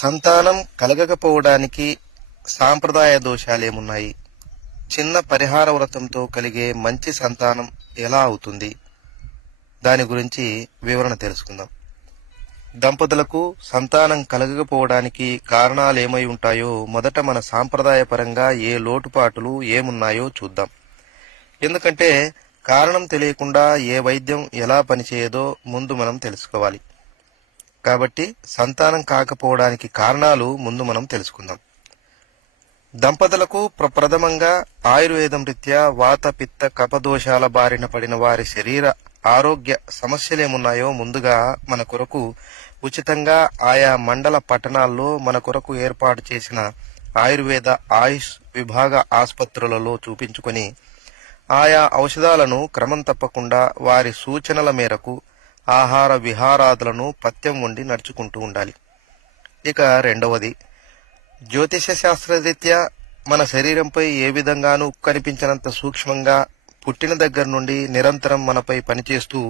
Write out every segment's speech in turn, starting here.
సంతానం కలగకపోవడానికి సాంప్రదాయ దోషాలేమున్నాయి? చిన్న పరిహార వ్రతంతో కలిగే మంచి సంతానం ఎలా అవుతుంది? దాని గురించి వివరణ తెలుసుకుందాం. దంపతులకు సంతానం కలగకపోవడానికి కారణాలేమై ఉంటాయో మొదట మన సాంప్రదాయపరంగా ఏ లోటుపాటులు ఏమున్నాయో చూద్దాం. ఎందుకంటే కారణం తెలియకుండా ఏ వైద్యం ఎలా పనిచేయదో ముందు మనం తెలుసుకోవాలి. కాబట్టి సంతానం కాకపోవడానికి కారణాలు ముందు మనం తెలుసుకుందాం. దంపతులకు ప్రప్రథమంగా ఆయుర్వేదం రీత్యా వాత పిత్త కపదోషాల బారిన పడిన వారి శరీర ఆరోగ్య సమస్యలేమున్నాయో ముందుగా మన కొరకు ఉచితంగా ఆయా మండల పట్టణాల్లో మన కొరకు ఏర్పాటు చేసిన ఆయుర్వేద ఆయుష్ విభాగ ఆసుపత్రులలో చూపించుకొని ఆయా ఔషధాలను క్రమం తప్పకుండా వారి సూచనల మేరకు ఆహార విహారాదులను పథ్యం వండి నడుచుకుంటూ ఉండాలి. ఇక రెండవది, జ్యోతిష శాస్త్రరీత్యా మన శరీరంపై ఏ విధంగానూ కనిపించినంత సూక్ష్మంగా పుట్టిన దగ్గర నుండి నిరంతరం మనపై పనిచేస్తూ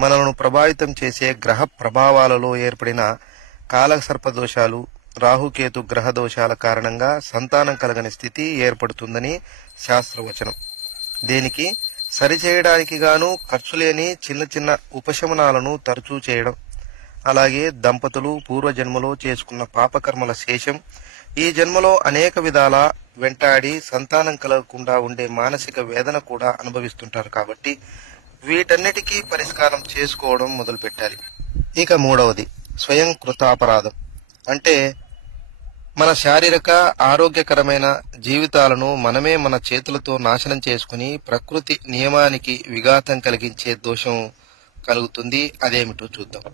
మనలను ప్రభావితం చేసే గ్రహ ప్రభావాలలో ఏర్పడిన కాలసర్పదోషాలు, రాహుకేతు గ్రహ దోషాల కారణంగా సంతానం కలగని స్థితి ఏర్పడుతుందని శాస్త్రవచనం. దీనికి సరిచేయడానికి గాను ఖర్చులేని చిన్న చిన్న ఉపశమనాలను తరచూ చేయడం, అలాగే దంపతులు పూర్వజన్మలో చేసుకున్న పాపకర్మల శేషం ఈ జన్మలో అనేక విధాల వెంటాడి సంతానం కలగకుండా ఉండే మానసిక వేదన కూడా అనుభవిస్తుంటారు. కాబట్టి వీటన్నిటికీ పరిష్కారం చేసుకోవడం మొదలుపెట్టాలి. ఇక మూడవది, స్వయం కృతాపరాధం. అంటే మన శారీరక ఆరోగ్యకరమైన జీవితాలను మనమే మన చేతులతో నాశనం చేసుకుని ప్రకృతి నియమానికి విఘాతం కలిగించే దోషం కలుగుతుంది. అదేమిటో చూద్దాం.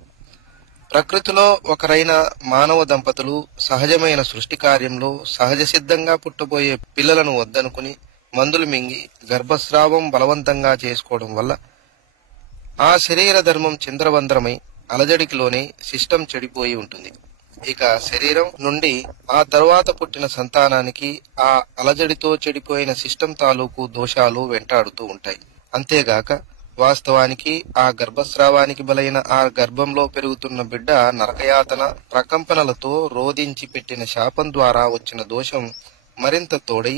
ప్రకృతిలో ఒకరైన మానవ దంపతులు సహజమైన సృష్టి కార్యంలో సహజ సిద్ధంగా పుట్టబోయే పిల్లలను వద్దనుకుని మందులు మింగి గర్భస్రావం బలవంతంగా చేసుకోవడం వల్ల ఆ శరీర ధర్మం చింద్రవంద్రమై అలజడికిలోనే శిష్టం చెడిపోయి ఉంటుంది. ఇక శరీరం నుండి ఆ తరువాత పుట్టిన సంతానానికి ఆ అలజడితో చెడిపోయిన శిష్టం తాలూకు దోషాలు వెంటాడుతూ ఉంటాయి. అంతేగాక వాస్తవానికి ఆ గర్భస్రావానికి బలైన ఆ గర్భంలో పెరుగుతున్న బిడ్డ నరకయాతన ప్రకంపనలతో రోధించి పెట్టిన శాపం ద్వారా వచ్చిన దోషం మరింత తోడై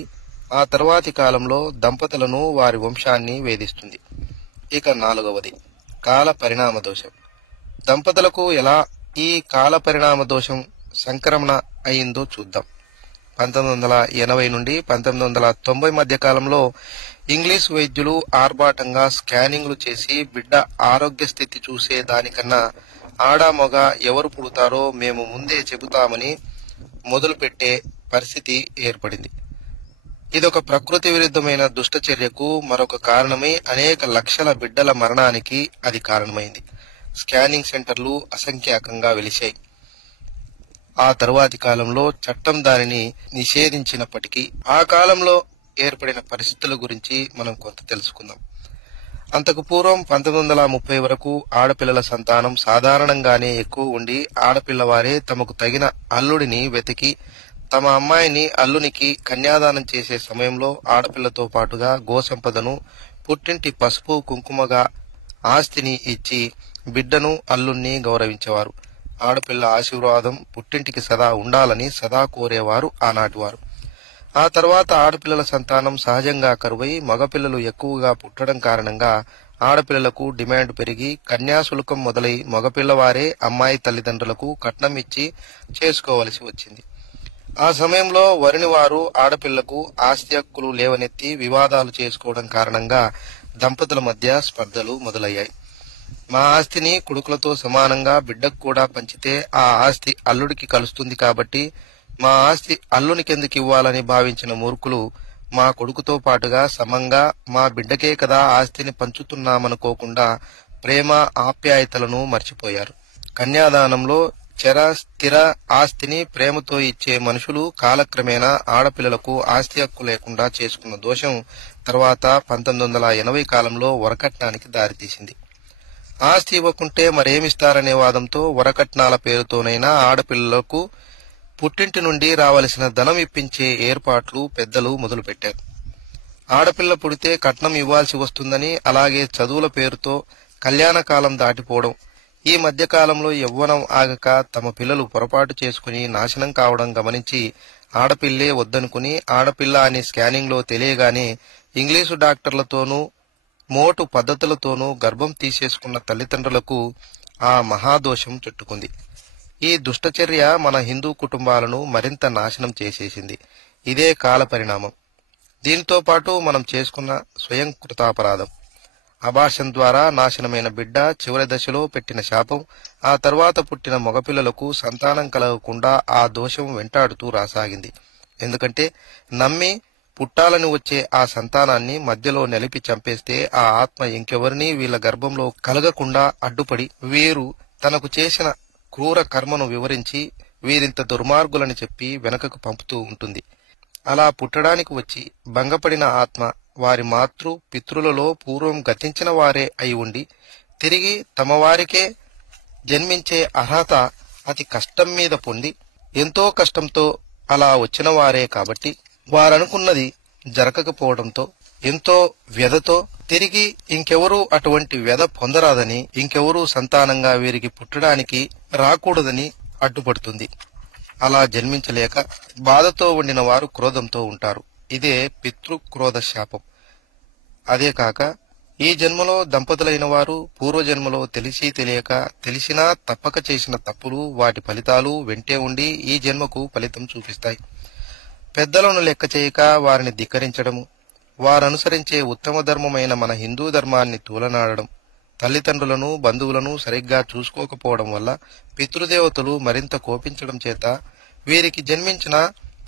ఆ తర్వాతి కాలంలో దంపతులను వారి వంశాన్ని వేధిస్తుంది. ఇక నాలుగవది, కాల పరిణామ దోషం. దంపతులకు ఎలా ఈ కాల పరిణామ దోషం సంక్రమణ అయిందో చూద్దాం. 1980 నుండి 1990 మధ్య కాలంలో ఇంగ్లీష్ వైద్యులు ఆర్భాటంగా స్కానింగ్లు చేసి బిడ్డ ఆరోగ్య స్థితి చూసే దానికన్నా ఆడా మగ ఎవరు పుడతారో మేము ముందే చెబుతామని మొదలుపెట్టే పరిస్థితి ఏర్పడింది. ఇదొక ప్రకృతి విరుద్ధమైన దుష్ట చర్యకు మరొక కారణమై అనేక లక్షల బిడ్డల మరణానికి అది కారణమైంది. స్కానింగ్ సెంటర్లు అసంఖ్యాకంగా వెలిశాయి. ఆ తరువాతి కాలంలో చట్టం దానిని నిషేధించినప్పటికీ ఆ కాలంలో ఏర్పడిన పరిస్థితుల గురించి మనం కొంత తెలుసుకుందాం. అంతకు పూర్వం 1930 వరకు ఆడపిల్లల సంతానం సాధారణంగానే ఎక్కువ ఉండి ఆడపిల్లవారే తమకు తగిన అల్లుడిని వెతికి తమ అమ్మాయిని అల్లునికి కన్యాదానం చేసే సమయంలో ఆడపిల్లతో పాటుగా గోసంపదను, పుట్టింటి పసుపు కుంకుమగా ఆస్తిని ఇచ్చి బిడ్డను అల్లుణ్ణి గౌరవించేవారు. ఆడపిల్ల ఆశీర్వాదం పుట్టింటికి సదా ఉండాలని సదా కోరేవారు ఆనాటివారు. ఆ తర్వాత ఆడపిల్లల సంతానం సహజంగా కరువై మగపిల్లలు ఎక్కువగా పుట్టడం కారణంగా ఆడపిల్లలకు డిమాండ్ పెరిగి కన్యాశుల్కం మొదలై మగపిల్లవారే అమ్మాయి తల్లిదండ్రులకు కట్నం ఇచ్చి చేసుకోవలసి వచ్చింది. ఆ సమయంలో వరుని వారు ఆడపిల్లకు ఆస్తి హక్కులు లేవనెత్తి వివాదాలు చేసుకోవడం కారణంగా దంపతుల మధ్య స్పర్ధలు మొదలయ్యాయి. మా ఆస్తిని కొడుకులతో సమానంగా బిడ్డకు కూడా పంచితే ఆ ఆస్తి అల్లుడికి కలుస్తుంది కాబట్టి మా ఆస్తి అల్లునికెందుకు ఇవ్వాలని భావించిన మూర్ఖులు మా కొడుకుతో పాటుగా సమంగా మా బిడ్డకే కదా ఆస్తిని పంచుతున్నామనుకోకుండా ప్రేమ ఆప్యాయతలను మర్చిపోయారు. కన్యాదానంలో చర స్థిర ఆస్తిని ప్రేమతో ఇచ్చే మనుషులు కాలక్రమేణా ఆడపిల్లలకు ఆస్తి హక్కు లేకుండా చేసుకున్న దోషం తర్వాత 1980 కాలంలో వరకట్నానికి దారితీసింది. ఆస్తి ఇవ్వకుంటే మరేమిస్తారనే వాదంతో వరకట్నాల పేరుతోనైనా ఆడపిల్లలకు పుట్టింటి నుండి రావలసిన ధనం ఇప్పించే ఏర్పాట్లు పెద్దలు మొదలుపెట్టారు. ఆడపిల్ల పుడితే కట్నం ఇవ్వాల్సి వస్తుందని, అలాగే చదువుల పేరుతో కళ్యాణ కాలం దాటిపోవడం, ఈ మధ్యకాలంలో యవ్వనం ఆగక తమ పిల్లలు పొరపాటు చేసుకుని నాశనం కావడం గమనించి ఆడపిల్లే వద్దనుకుని ఆడపిల్ల అని స్కానింగ్ లో తెలియగానే ఇంగ్లీషు డాక్టర్లతోనూ మోటు పద్ధతులతోనూ గర్భం తీసేసుకున్న తల్లిదండ్రులకు ఆ మహాదోషం చుట్టుకుంది. ఈ దుష్టచర్య మన హిందూ కుటుంబాలను మరింత నాశనం చేసేసింది. ఇదే కాల పరిణామం. దీనితో పాటు మనం చేసుకున్న స్వయం కృతాపరాధం. అబార్షన్ ద్వారా నాశనమైన బిడ్డ చివరి దశలో పెట్టిన శాపం, ఆ తర్వాత పుట్టిన మగపిల్లలకు సంతానం కలగకుండా ఆ దోషం వెంటాడుతూ రాసాగింది. ఎందుకంటే నమ్మి పుట్టాలని వచ్చే ఆ సంతానాన్ని మధ్యలో నిలిపి చంపేస్తే ఆ ఆత్మ ఇంకెవరినీ వీళ్ల గర్భంలో కలగకుండా అడ్డుపడి వీరు తనకు చేసిన క్రూర కర్మను వివరించి వీరింత దుర్మార్గులని చెప్పి వెనకకు పంపుతూ ఉంటుంది. అలా పుట్టడానికి వచ్చి భంగపడిన ఆత్మ వారి మాతృ పితృలలో పూర్వం గతించిన వారే అయి ఉండి తిరిగి తమ వారికే జన్మించే అర్హత అతి కష్టం మీద పొంది ఎంతో కష్టంతో అలా వచ్చిన వారే కాబట్టి వారనుకున్నది జరగకపోవడంతో ఎంతో వ్యధతో తిరిగి ఇంకెవరూ అటువంటి వ్యధ పొందరాదని, ఇంకెవరూ సంతానంగా వీరికి పుట్టడానికి రాకూడదని అడ్డుపడుతుంది. అలా జన్మించలేక బాధతో ఉండిన వారు క్రోధంతో ఉంటారు. ఇదే పితృక్రోధ శాపం. అదే కాక ఈ జన్మలో దంపతులైన వారు పూర్వజన్మలో తెలిసి తెలియక తెలిసినా తప్పక చేసిన తప్పులు వాటి ఫలితాలు వెంటే ఉండి ఈ జన్మకు ఫలితం చూపిస్తాయి. పెద్దలను లెక్క చేయక వారిని ధిక్కరించడము, వారనుసరించే ఉత్తమ ధర్మమైన మన హిందూ ధర్మాన్ని తూలనాడడం, తల్లిదండ్రులను బంధువులను సరిగ్గా చూసుకోకపోవడం వల్ల పితృదేవతలు మరింత కోపించడం చేత వీరికి జన్మించిన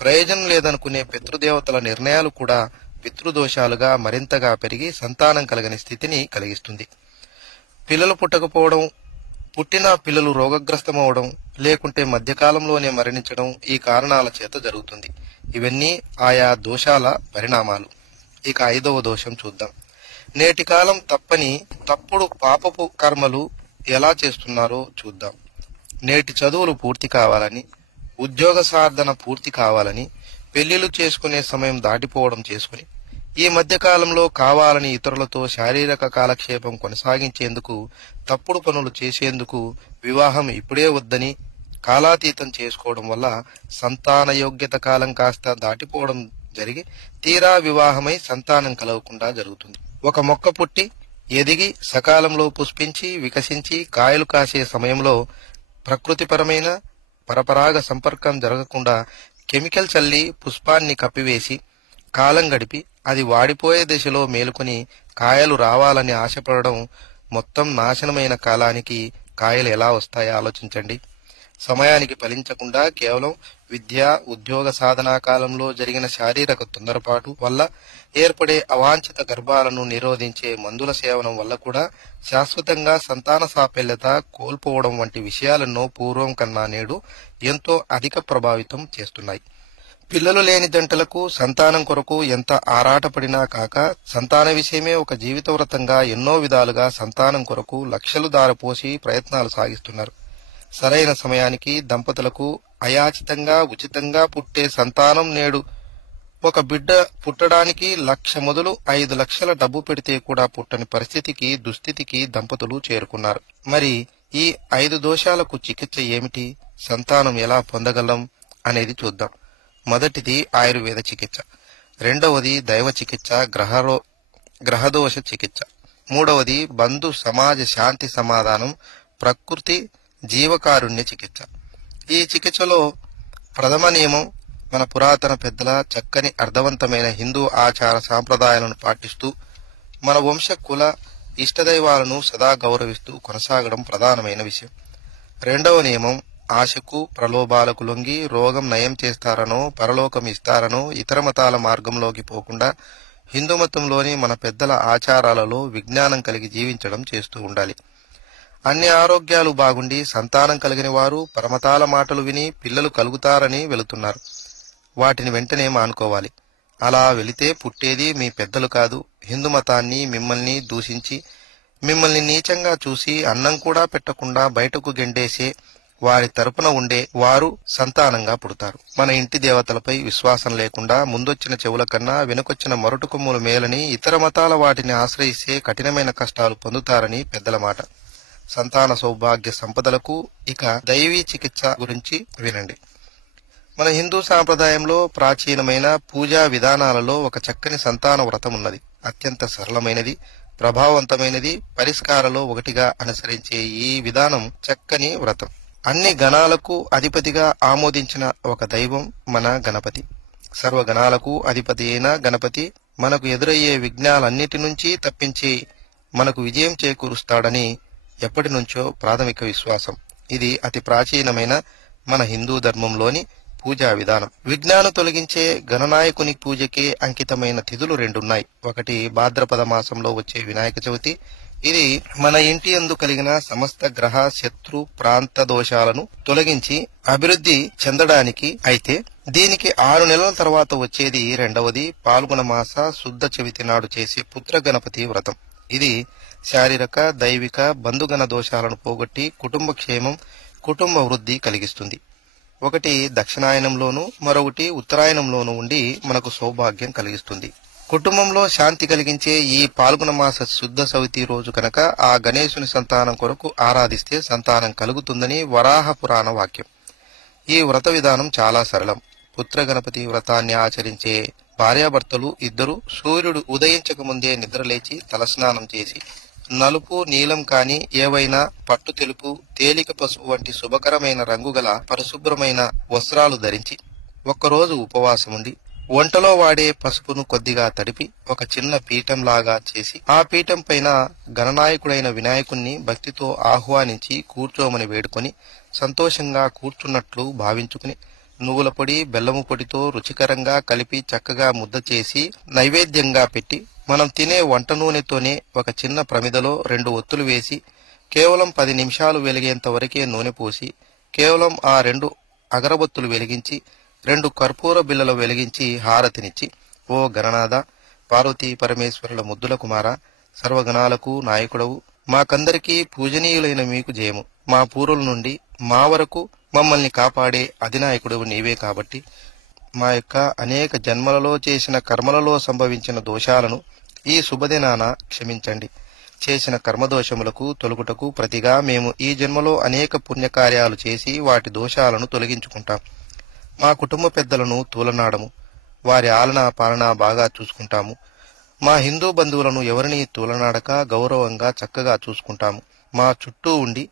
ప్రయోజనం లేదనుకునే పితృదేవతల నిర్ణయాలు కూడా పితృదోషాలుగా మరింతగా పెరిగి సంతానం కలగని స్థితిని కలిగిస్తుంది. పిల్లలు పుట్టకపోవడం, పుట్టిన పిల్లలు రోగగ్రస్తమవడం, లేకుంటే మధ్యకాలంలోనే మరణించడం ఈ కారణాల చేత జరుగుతుంది. ఇవన్నీ ఆయా దోషాల పరిణామాలు. ఇక 5వ దోషం చూద్దాం. నేటి కాలం తప్పుడు పాపపు కర్మలు ఎలా చేస్తున్నారో చూద్దాం. నేటి చదువులు పూర్తి కావాలని, ఉద్యోగ సాధన పూర్తి కావాలని, పెళ్లిళ్లు చేసుకునే సమయం దాటిపోవడం చేసుకుని ఈ మధ్యకాలంలో కావాలని ఇతరులతో శారీరక కాలక్షేపం కొనసాగించేందుకు, తప్పుడు పనులు చేసేందుకు వివాహం ఇప్పుడే వద్దని కాలాతీతం చేసుకోవడం వల్ల సంతాన యోగ్యత కాలం కాస్త దాటిపోవడం జరిగి తీరా వివాహమై సంతానం కలగకుండా జరుగుతుంది. ఒక మొక్క పుట్టి ఎదిగి సకాలంలో పుష్పించి వికసించి కాయలు కాసే సమయంలో ప్రకృతిపరమైన పరపరాగ సంపర్కం జరగకుండా కెమికల్ చల్లి పుష్పాన్ని కప్పివేసి కాలం గడిపి అది వాడిపోయే దశలో మేలుకొని కాయలు రావాలని ఆశపడడం, మొత్తం నాశనమైన కాలానికి కాయలు ఎలా వస్తాయో ఆలోచించండి. సమయానికి ఫలించకుండా కేవలం విద్య ఉద్యోగ సాధనా కాలంలో జరిగిన శారీరక తొందరపాటు వల్ల ఏర్పడే అవాంఛిత గర్భాలను నిరోధించే మందుల సేవనం వల్ల కూడా శాశ్వతంగా సంతాన సాఫల్యత కోల్పోవడం వంటి విషయాలను పూర్వం కన్నా నేడు ఎంతో అధిక ప్రభావితం చేస్తున్నాయి. పిల్లలు లేని జంటలకు సంతానం కొరకు ఎంత ఆరాటపడినా కాక సంతాన విషయమే ఒక జీవిత వ్రతంగా ఎన్నో విధాలుగా సంతానం కొరకు లక్షలు దారపోసి ప్రయత్నాలు సాగిస్తున్నారు. సరైన సమయానికి దంపతులకు అయాచితంగా ఉచితంగా పుట్టే సంతానం నేడు ఒక బిడ్డ పుట్టడానికి 1,00,000 మొదలు 5 లక్షల డబ్బు పెడితే కూడా పుట్టని పరిస్థితికి దుస్థితికి దంపతులు చేరుకున్నారు. మరి ఈ 5 దోషాలకు చికిత్స ఏమిటి, సంతానం ఎలా పొందగలం అనేది చూద్దాం. మొదటిది ఆయుర్వేద చికిత్స, రెండవది దైవ చికిత్స గ్రహదోష చికిత్స, మూడవది బంధు సమాజ శాంతి సమాధానం ప్రకృతి జీవకారుణ్య చికిత్స. ఈ చికిత్సలో ప్రథమ నియమం మన పురాతన పెద్దల చక్కని అర్థవంతమైన హిందూ ఆచార సాంప్రదాయాలను పాటిస్తూ మన వంశ కుల ఇష్టదైవాలను సదా గౌరవిస్తూ కొనసాగడం ప్రధానమైన విషయం. రెండవ నియమం ఆశకు ప్రలోభాలకు లొంగి రోగం నయం చేస్తారనో పరలోకం ఇస్తారనో ఇతర మతాల మార్గంలోకి పోకుండా హిందూ మతంలోని మన పెద్దల ఆచారాలలో విజ్ఞానం కలిగి జీవించడం చేస్తూ ఉండాలి. అన్ని ఆరోగ్యాలు బాగుండి సంతానం కలిగిన వారు పరమతాల మాటలు విని పిల్లలు కలుగుతారని వెళుతున్నారు. వాటిని వెంటనే మానుకోవాలి. అలా వెళితే పుట్టేది మీ పెద్దలు కాదు, హిందూ మతాన్ని మిమ్మల్ని దూషించి మిమ్మల్ని నీచంగా చూసి అన్నం కూడా పెట్టకుండా బయటకు గెండేసే వారి తరపున ఉండే వారు సంతానంగా పుడతారు. మన ఇంటి దేవతలపై విశ్వాసం లేకుండా ముందొచ్చిన చెవుల కన్నా వెనుకొచ్చిన మొరటు కొమ్ములు మేలని ఇతర మతాల వాటిని ఆశ్రయిస్తే కఠినమైన కష్టాలు పొందుతారని పెద్దల మాట. సంతాన సౌభాగ్య సంపదలకు. ఇక దైవీ చికిత్స గురించి వినండి. మన హిందూ సాంప్రదాయంలో ప్రాచీనమైన పూజా విధానాలలో ఒక చక్కని సంతాన వ్రతం ఉన్నది. అత్యంత సరళమైనది, ప్రభావవంతమైనది, పరిష్కారాలలో ఒకటిగా అనుసరించే ఈ విధానం చక్కని వ్రతం. అన్ని గణాలకు అధిపతిగా ఆమోదించిన ఒక దైవం మన గణపతి. సర్వగణాలకు అధిపతి అయిన గణపతి మనకు ఎదురయ్యే విఘ్నాలన్నిటి నుంచి తప్పించి మనకు విజయం చేకూరుస్తాడని ఎప్పటి నుంచో ప్రాథమిక విశ్వాసం. ఇది అతి ప్రాచీనమైన మన హిందూ ధర్మంలోని పూజా విధానం. విఘ్నాలు తొలగించే గణనాయకుని పూజకే అంకితమైన తిథులు రెండున్నాయి. ఒకటి భాద్రపద మాసంలో వచ్చే వినాయక చవితి. ఇది మన ఇంటి యందు కలిగిన సమస్త గ్రహ శత్రు ప్రాంత దోషాలను తొలగించి అభివృద్ధి చెందడానికి. అయితే దీనికి 6 నెలల తర్వాత వచ్చేది రెండవది పాల్గొన మాస శుద్ధ చవితి నాడు చేసే పుత్ర గణపతి వ్రతం. ఇది శారీరక దైవిక బంధుగణ దోషాలను పోగొట్టి కుటుంబ క్షేమం కుటుంబ వృద్ధి కలిగిస్తుంది. ఒకటి దక్షిణాయనంలోను మరొకటి ఉత్తరాయణంలోను ఉండి మనకు సౌభాగ్యం కలిగిస్తుంది. కుటుంబంలో శాంతి కలిగించే ఈ పాల్గొన మాస శుద్ధ చవితి రోజు కనుక ఆ గణేశుని సంతానం కొరకు ఆరాధిస్తే సంతానం కలుగుతుందని వరాహ పురాణ వాక్యం. ఈ వ్రత విధానం చాలా సరళం. పుత్ర గణపతి వ్రతాన్ని ఆచరించే భార్యాభర్తలు ఇద్దరు సూర్యుడు ఉదయించక ముందే నిద్రలేచి తలస్నానం చేసి నలుపు నీలం కాని ఏవైనా పట్టు తెలుపు తేలిక పసుపు వంటి శుభకరమైన రంగు గల పరిశుభ్రమైన వస్త్రాలు ధరించి ఒక్కరోజు ఉపవాసముండి వంటలో వాడే పసుపును కొద్దిగా తడిపి ఒక చిన్న పీఠంలాగా చేసి ఆ పీఠం పైన గణనాయకుడైన వినాయకుణ్ణి భక్తితో ఆహ్వానించి కూర్చోమని వేడుకొని సంతోషంగా కూర్చున్నట్లు భావించుకుని నువ్వుల పొడి బెల్లము పొడితో రుచికరంగా కలిపి చక్కగా ముద్ద చేసి నైవేద్యంగా పెట్టి మనం తినే వంట నూనెతోనే ఒక చిన్న ప్రమిదలో 2 ఒత్తులు వేసి కేవలం 10 నిమిషాలు వెలిగేంత వరకే నూనె పోసి కేవలం ఆ 2 అగరబత్తులు వెలిగించి 2 కర్పూర బిళ్ళలు వెలిగించి హారతినిచ్చి, ఓ గణనాథ పార్వతీ పరమేశ్వరుల ముద్దుల కుమార సర్వగణాలకు నాయకుడవు మాకందరికీ పూజనీయులైన మీకు జయము. మా పూర్వుల నుండి మా వరకు మమ్మల్ని కాపాడే అధినాయకుడు నీవే కాబట్టి మా యొక్క అనేక జన్మలలో చేసిన కర్మలలో సంభవించిన దోషాలను ఈ శుభదినాన క్షమించండి. చేసిన కర్మదోషములకు తొలగుటకు ప్రతిగా మేము ఈ జన్మలో అనేక పుణ్యకార్యాలు చేసి వాటి దోషాలను తొలగించుకుంటాం. మా కుటుంబ పెద్దలను తూలనాడము, వారి ఆలనా పాలన బాగా చూసుకుంటాము. మా హిందూ బంధువులను ఎవరిని తూలనాడక గౌరవంగా చక్కగా చూసుకుంటాము. మా చుట్టూ ఉండి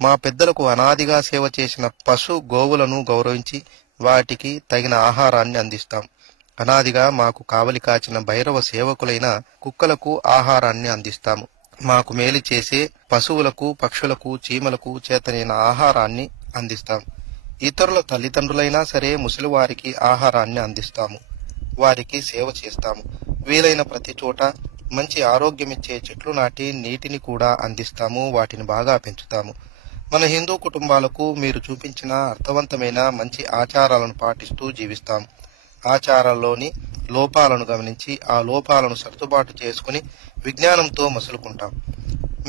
మా పెద్దలకు అనాదిగా సేవ చేసిన పశు గోవులను గౌరవించి వాటికి తగిన ఆహారాన్ని అందిస్తాం. అనాదిగా మాకు కావలి కాచిన భైరవ సేవకులైన కుక్కలకు ఆహారాన్ని అందిస్తాము. మాకు మేలు చేసే పశువులకు పక్షులకు చీమలకు చేతనైన ఆహారాన్ని అందిస్తాం. ఇతరుల తల్లిదండ్రులైనా సరే ముసలివారికి ఆహారాన్ని అందిస్తాము. వారికి సేవ చేస్తాము. వీలైన ప్రతి చోట మంచి ఆరోగ్యమిచ్చే చెట్లు నాటి నీటిని కూడా అందిస్తాము. వాటిని బాగా పెంచుతాము. మన హిందూ కుటుంబాలకు మీరు చూపించిన అర్థవంతమైన మంచి ఆచారాలను పాటిస్తూ జీవిస్తాం. ఆచారాల్లోని లోపాలను గమనించి ఆ లోపాలను సర్దుబాటు చేసుకుని విజ్ఞానంతో మసులుకుంటాం.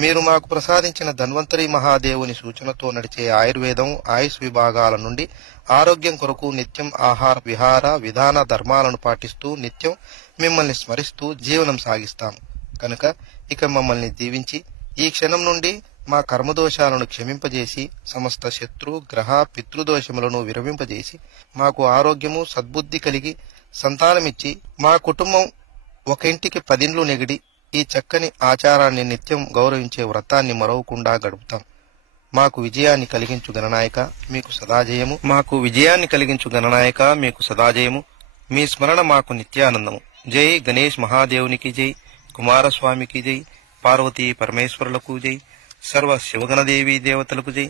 మీరు మాకు ప్రసాదించిన ధన్వంతరి మహాదేవుని సూచనతో నడిచే ఆయుర్వేదం ఆయుష్ విభాగాల నుండి ఆరోగ్యం కొరకు నిత్యం ఆహార విహార విధాన ధర్మాలను పాటిస్తూ నిత్యం మిమ్మల్ని స్మరిస్తూ జీవనం సాగిస్తాం. కనుక ఇక మమ్మల్ని దీవించి ఈ క్షణం నుండి మా కర్మదోషాలను క్షమింపజేసి సమస్త శత్రు గ్రహ పితృదోషములను విరమింపజేసి మాకు ఆరోగ్యము సద్బుద్ధి కలిగి సంతానమిచ్చి మా కుటుంబం ఒక ఇంటికి 10 ఇండ్లు నెగిడి ఈ చక్కని ఆచారాన్ని నిత్యం గౌరవించే వ్రతాన్ని మరవకుండా గడుపుతాం. మాకు విజయాన్ని కలిగించు గణనాయక మీకు సదాజయము. మాకు విజయాన్ని కలిగించు గణనాయక మీకు సదాజయము. మీ స్మరణ మాకు నిత్యానందము. జై గణేష్ మహాదేవునికి జై. కుమారస్వామికి జై. పార్వతీ పరమేశ్వరులకు జై. సర్వ శివగణ దేవీ దేవతలకు జై.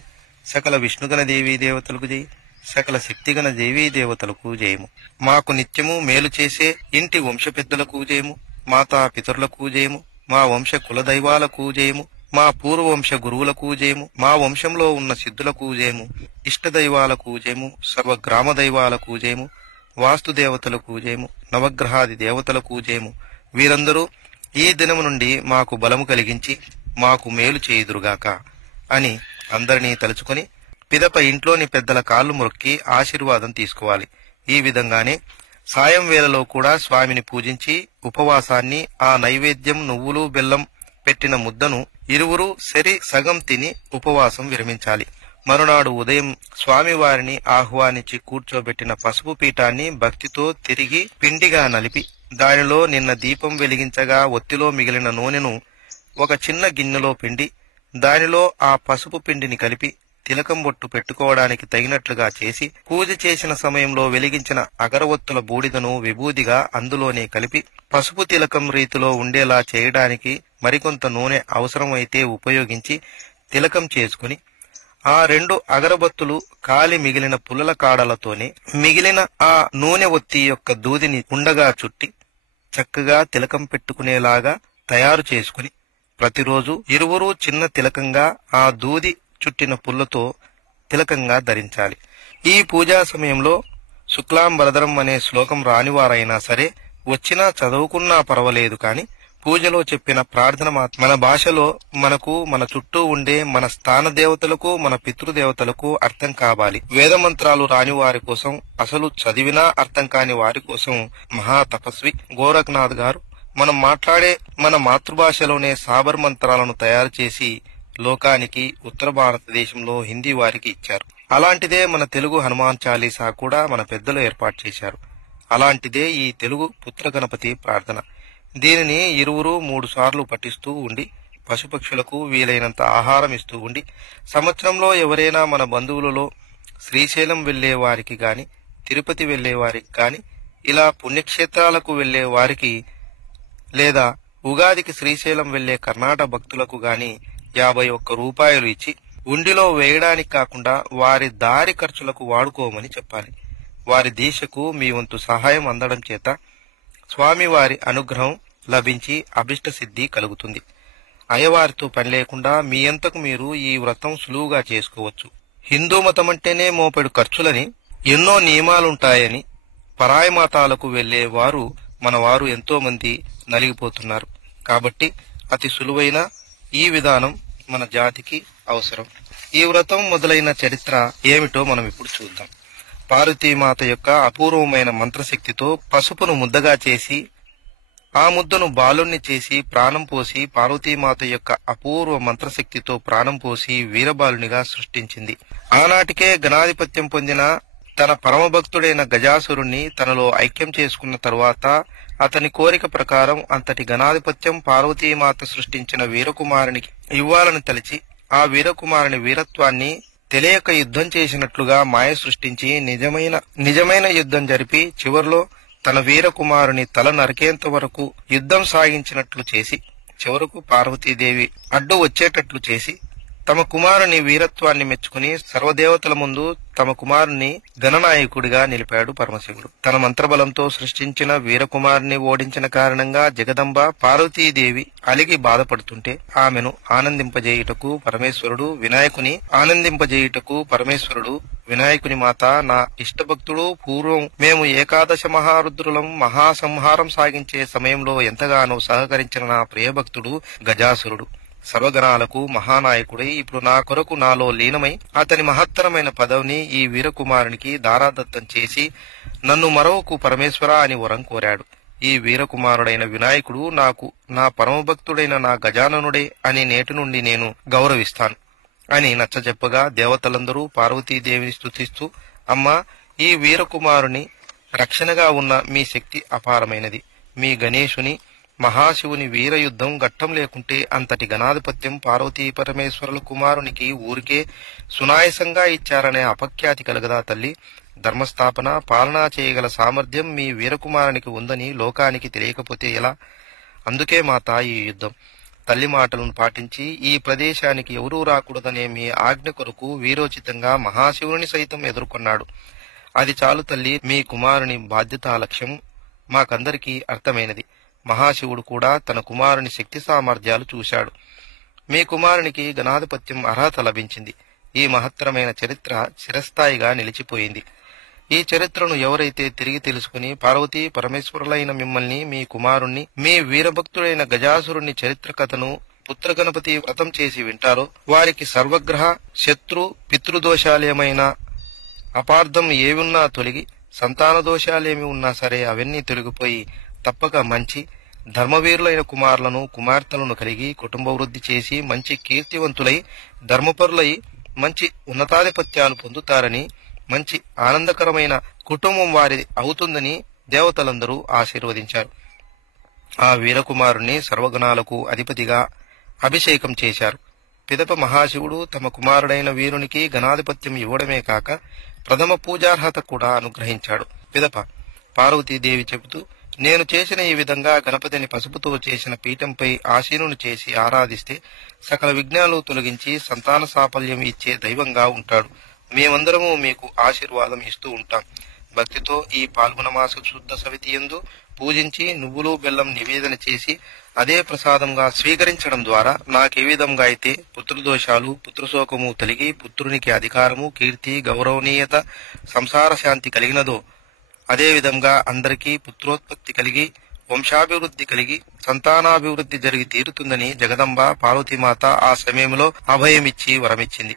సకల విష్ణుగణ దేవీ దేవతలకు జై. సకల శక్తిగణ దేవీ దేవతలకు జయము. మాకు నిత్యము మేలు చేసే ఇంటి వంశ పెద్దలకు జయము. మాతా పితరులకు జయము. మా వంశ కులదైవాలకు జయము. మా పూర్వవంశ గురువులకు జయము. మా వంశంలో ఉన్న సిద్ధులకు జయము. ఇష్టదైవాలకు జయము. సర్వ గ్రామ దైవాలకు జయము. వాస్తుదేవతలకు జయము. నవగ్రహాది దేవతలకు జయము. వీరందరూ ఈ దినము నుండి మాకు బలము కలిగించి మాకు మేలు చేయుదురుగాక అని అందరినీ తలుచుకొని పిదప ఇంట్లోని పెద్దల కాళ్ళు మొక్కి ఆశీర్వాదం తీసుకోవాలి. ఈ విధంగానే సాయం వేళలో కూడా స్వామిని పూజించి ఉపవాసాన్ని ఆ నైవేద్యం నువ్వులు బెల్లం పెట్టిన ముద్దను ఇరువురు సగం తిని ఉపవాసం విరమించాలి. మరునాడు ఉదయం స్వామివారిని ఆహ్వానించి కూర్చోబెట్టిన పసుపు పీఠాన్ని భక్తితో తిరిగి పిండిగా నలిపి దానిలో నిన్న దీపం వెలిగించగా ఒత్తిలో మిగిలిన నూనెను ఒక చిన్న గిన్నెలో పిండి దానిలో ఆ పసుపు పిండిని కలిపి తిలకం బొట్టు పెట్టుకోవడానికి తగినట్లుగా చేసి పూజ చేసిన సమయంలో వెలిగించిన అగరవత్తుల బూడిదను విభూదిగా అందులోనే కలిపి పసుపు తిలకం రీతిలో ఉండేలా చేయడానికి మరికొంత నూనె అవసరమైతే ఉపయోగించి తిలకం చేసుకుని ఆ 2 అగరబత్తులు కాలి మిగిలిన పుల్లల కాడలతోనే మిగిలిన ఆ నూనె ఒత్తి యొక్క దూదిని ఉండగా చుట్టి చక్కగా తిలకం పెట్టుకునేలాగా తయారు చేసుకుని ప్రతిరోజు ఇరువురు చిన్న తిలకంగా ఆ దూది చుట్టిన పుల్లతో తిలకంగా ధరించాలి. ఈ పూజా సమయంలో శుక్లాంబరధరం అనే శ్లోకం రానివారైనా సరే వచ్చినా చదువుకున్నా పర్వాలేదు కాని పూజలో చెప్పిన ప్రార్థన మన భాషలో మనకు మన చుట్టూ ఉండే మన స్థాన దేవతలకు మన పితృదేవతలకు అర్థం కావాలి. వేదమంత్రాలు రాని వారి కోసం, అసలు చదివినా అర్థం కాని వారి కోసం మహా తపస్వి గోరఖ్నాథ్ గారు మనం మాట్లాడే మన మాతృభాషలోనే సాబర్ మంత్రాలను తయారు చేసి లోకానికి ఉత్తర భారతదేశంలో హిందీ వారికి ఇచ్చారు. అలాంటిదే మన తెలుగు హనుమాన్ చాలీసా కూడా మన పెద్దలు ఏర్పాటు చేశారు. అలాంటిదే ఈ తెలుగు పుత్ర గణపతి ప్రార్థన. దీనిని ఇరువురు 3 సార్లు పఠిస్తూ ఉండి పశుపక్షులకు వీలైనంత ఆహారం ఇస్తూ ఉండి సంవత్సరంలో ఎవరైనా మన బంధువులలో శ్రీశైలం వెళ్లే వారికి గాని, తిరుపతి వెళ్లే వారికి గాని, ఇలా పుణ్యక్షేత్రాలకు వెళ్లే వారికి లేదా ఉగాదికి శ్రీశైలం వెళ్లే కర్ణాటక భక్తులకు గాని 51 రూపాయలు ఇచ్చి ఉండిలో వేయడానికి కాకుండా వారి దారి ఖర్చులకు వాడుకోమని చెప్పాలి. వారి దీక్షకు మీ వంతు సహాయం అందడం చేత స్వామివారి అనుగ్రహం లభించి అభిష్ట సిద్ధి కలుగుతుంది. అయ్యవారితో పని లేకుండా మీ అంతకు మీరు ఈ వ్రతం సులువుగా చేసుకోవచ్చు. హిందూ మతం అంటేనే మోపెడు ఖర్చులని, ఎన్నో నియమాలుంటాయని పరాయి మతాలకు వెళ్లే వారు మన వారు ఎంతో మంది నలిగిపోతున్నారు. కాబట్టి అతి సులువైన ఈ విధానం మన జాతికి అవసరం. ఈ వ్రతం మొదలైన చరిత్ర ఏమిటో మనం ఇప్పుడు చూద్దాం. పార్వతీమాత యొక్క అపూర్వమైన మంత్రశక్తితో పసుపును ముద్దగా చేసి ఆ ముద్దను బాలుణ్ణి చేసి ప్రాణం పోసి పార్వతీమాత యొక్క అపూర్వ మంత్రశక్తితో ప్రాణం పోసి వీరబాలునిగా సృష్టించింది. ఆనాటికే గణాధిపత్యం పొందిన తన పరమభక్తుడైన గజాసురుణ్ణి తనలో ఐక్యం చేసుకున్న తరువాత అతని కోరిక ప్రకారం అంతటి గణాధిపత్యం పార్వతీమాత సృష్టించిన వీరకుమారునికి ఇవ్వాలని తలిచి ఆ వీరకుమారుని వీరత్వాన్ని తెలియక యుద్ధం చేసినట్లుగా మాయ సృష్టించి నిజమైన యుద్ధం జరిపి చివర్లో తన వీరకుమారుని తల నరికేంత వరకు యుద్ధం సాగించినట్లు చేసి చివరకు పార్వతీదేవి అడ్డు వచ్చేటట్లు చేసి తమ కుమారుని వీరత్వాన్ని మెచ్చుకుని సర్వదేవతల ముందు తమ కుమారుని గణనాయకుడిగా నిలిపాడు పరమశివుడు. తన మంత్రబలంతో సృష్టించిన వీరకుమారుని ఓడించిన కారణంగా జగదంబ పార్వతీదేవి అలిగి బాధపడుతుంటే ఆమెను ఆనందింపజేయుటకు వినాయకుని మాత నా ఇష్టభక్తుడు పూర్వం మేము ఏకాదశ మహారుద్రులం మహాసంహారం సాగించే సమయంలో ఎంతగానో సహకరించిన నా ప్రియభక్తుడు గజాసురుడు సర్వగణాలకు మహానాయకుడై ఇప్పుడు నా కొరకు నాలో లీనమై అతని మహత్తరమైన పదవిని ఈ వీరకుమారునికి దారాదత్తం చేసి నన్ను మరొకు పరమేశ్వర అని వరం కోరాడు. ఈ వీరకుమారుడైన వినాయకుడు నాకు నా పరమభక్తుడైన నా గజాననుడే అని నేటి నుండి నేను గౌరవిస్తాను అని నచ్చజెప్పగా దేవతలందరూ పార్వతీదేవిని స్తుతిస్తూ అమ్మా, ఈ వీరకుమారుని రక్షణగా ఉన్న మీ శక్తి అపారమైనది. మీ గణేశుని మహాశివుని వీరయుద్ధం ఘట్టం లేకుంటే అంతటి గణాధిపత్యం పార్వతీ పరమేశ్వరుల కుమారునికి ఊరికే సునాయసంగా ఇచ్చారనే అపఖ్యాతి కలగదా తల్లి. ధర్మస్థాపన పాలనా చేయగల సామర్థ్యం మీ వీరకుమారునికి ఉందని లోకానికి తెలియకపోతే ఎలా? అందుకే మాత ఈ యుద్ధం. తల్లి మాటలను పాటించి ఈ ప్రదేశానికి ఎవరూ రాకూడదనే మీ ఆజ్ఞ కొరకు వీరోచితంగా మహాశివుని సైతం ఎదుర్కొన్నాడు. అది చాలు తల్లి. మీ కుమారుని బాధ్యతా లక్ష్యం మాకందరికీ అర్థమైనది. మహాశివుడు కూడా తన కుమారుని శక్తి సామర్థ్యాలు చూశాడు. మీ కుమారునికి గణాధిపత్యం అర్హత లభించింది. ఈ మహత్తరమైన చరిత్ర చిరస్థాయిగా నిలిచిపోయింది. ఈ చరిత్రను ఎవరైతే తిరిగి తెలుసుకుని పార్వతీ పరమేశ్వరులైన మిమ్మల్ని, మీ కుమారుణ్ణి, మీ వీరభక్తుడైన గజాసురుణ్ణి చరిత్ర కథను పుత్రగణపతి వ్రతం చేసి వింటారో వారికి సర్వగ్రహ శత్రు పితృదోషాలేమైనా అపార్థం ఏమున్నా తొలగి సంతాన దోషాలేమి ఉన్నా సరే అవన్నీ తొలగిపోయి తప్పక మంచి ధర్మవీరులైన కుమారులను కుమార్తెలను కలిగి కుటుంబ వృద్ధి చేసి మంచి కీర్తివంతులై ధర్మపరులై మంచి ఉన్నతాధిపత్యాలు పొందుతారని, మంచి ఆనందకరమైన కుటుంబం వారి అవుతుందని దేవతలందరూ ఆశీర్వదించారు. ఆ వీరకుమారుణ్ణి సర్వగణాలకు అధిపతిగా అభిషేకం చేశారు. పిదప మహాశివుడు తమ కుమారుడైన వీరునికి గణాధిపత్యం ఇవ్వడమే కాక ప్రథమ పూజార్హత కూడా అనుగ్రహించాడు. పిదప పార్వతీదేవి చెబుతూ, నేను చేసిన ఈ విధంగా గణపతిని పసుపుతో చేసిన పీఠంపై ఆసీనుని చేసి ఆరాధిస్తే సకల విఘ్నాలు తొలగించి సంతాన సాఫల్యం ఇచ్చే దైవంగా ఉంటాడు. మేమందరము మీకు ఆశీర్వాదం ఇస్తూ ఉంటాం. భక్తితో ఈ పాల్గొన మాస శుద్ధ సవితి యందు పూజించి నువ్వులు బెల్లం నివేదన చేసి అదే ప్రసాదంగా స్వీకరించడం ద్వారా నాకే విధంగా అయితే పుత్రదోషాలు పుత్రశోకము తొలగి పుత్రునికి అధికారము కీర్తి గౌరవనీయత సంసార శాంతి కలిగినదో అదే విధంగా అందరికీ పుత్రోత్పత్తి కలిగి వంశాభివృద్ధి కలిగి సంతానాభివృద్ధి జరిగి తీరుతుందని జగదంబ పార్వతీమాత ఆ సమయంలో అభయమిచ్చి వరమిచ్చింది.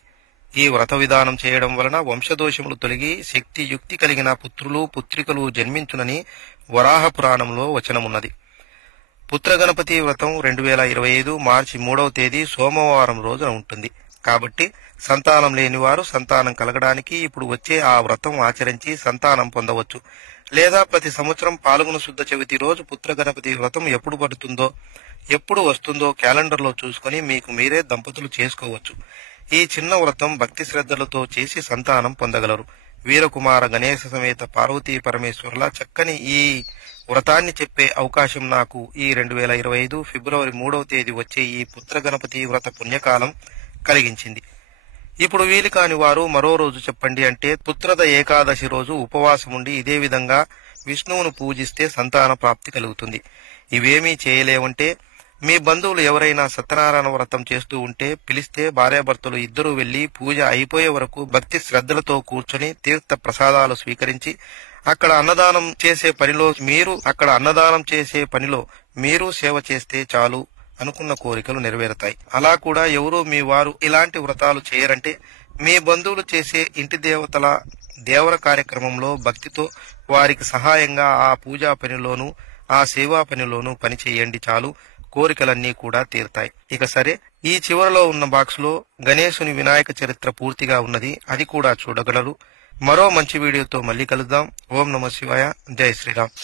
ఈ వ్రత విధానం చేయడం వలన వంశదోషములు తొలగి శక్తి యుక్తి కలిగిన పుత్రులు పుత్రికలు జన్మించునని వరాహ పురాణంలో వచనమున్నది. పుత్రగణపతి వ్రతం 2025 మార్చి 3వ తేదీ సోమవారం రోజున ఉంటుంది. కాబట్టి సంతానం లేనివారు సంతానం కలగడానికి ఇప్పుడు వచ్చే ఆ వ్రతం ఆచరించి సంతానం పొందవచ్చు. లేదా ప్రతి సంవత్సరం పాల్గొన శుద్ధ చవితి రోజు పుత్రగణపతి వ్రతం ఎప్పుడు పడుతుందో ఎప్పుడు వస్తుందో క్యాలెండర్లో చూసుకుని మీకు మీరే దంపతులు చేసుకోవచ్చు. ఈ చిన్న వ్రతం భక్తి శ్రద్ధలతో చేసి సంతానం పొందగలరు. వీరకుమార గణేశ సమేత పార్వతీ పరమేశ్వరుల చక్కని ఈ వ్రతాన్ని చెప్పే అవకాశం నాకు ఈ 2025 ఫిబ్రవరి 3వ తేదీ వచ్చే ఈ పుత్రగణపతి వ్రత పుణ్యకాలం కలిగించింది. ఇప్పుడు వీలు కాని వారు మరో రోజు చెప్పండి అంటే పుత్రద ఏకాదశి రోజు ఉపవాసం ఉండి ఇదే విధంగా విష్ణువును పూజిస్తే సంతాన ప్రాప్తి కలుగుతుంది. ఇవేమీ చేయలేవంటే మీ బంధువులు ఎవరైనా సత్యనారాయణ వ్రతం చేస్తూ ఉంటే పిలిస్తే భార్యాభర్తలు ఇద్దరూ వెళ్లి పూజ అయిపోయే వరకు భక్తి శ్రద్ధలతో కూర్చొని తీర్థ ప్రసాదాలు స్వీకరించి అక్కడ అన్నదానం చేసే పనిలో మీరు సేవ చేస్తే చాలు అనుకున్న కోరికలు నెరవేరుతాయి. అలా కూడా ఎవరూ మీ వారు ఇలాంటి వ్రతాలు చేయరంటే మీ బంధువులు చేసే ఇంటి దేవతల దేవర కార్యక్రమంలో భక్తితో వారికి సహాయంగా ఆ పూజా పనిలోనూ ఆ సేవా పనిలోనూ పని చేయండి చాలు, కోరికలన్నీ కూడా తీరుతాయి. ఇక సరే, ఈ చివరలో ఉన్న బాక్స్ లో గణేశుని వినాయక చరిత్ర పూర్తిగా ఉన్నది, అది కూడా చూడగలరు. మరో మంచి వీడియోతో మళ్ళీ కలుద్దాం. ఓం నమః శివాయ. జై శ్రీరామ్.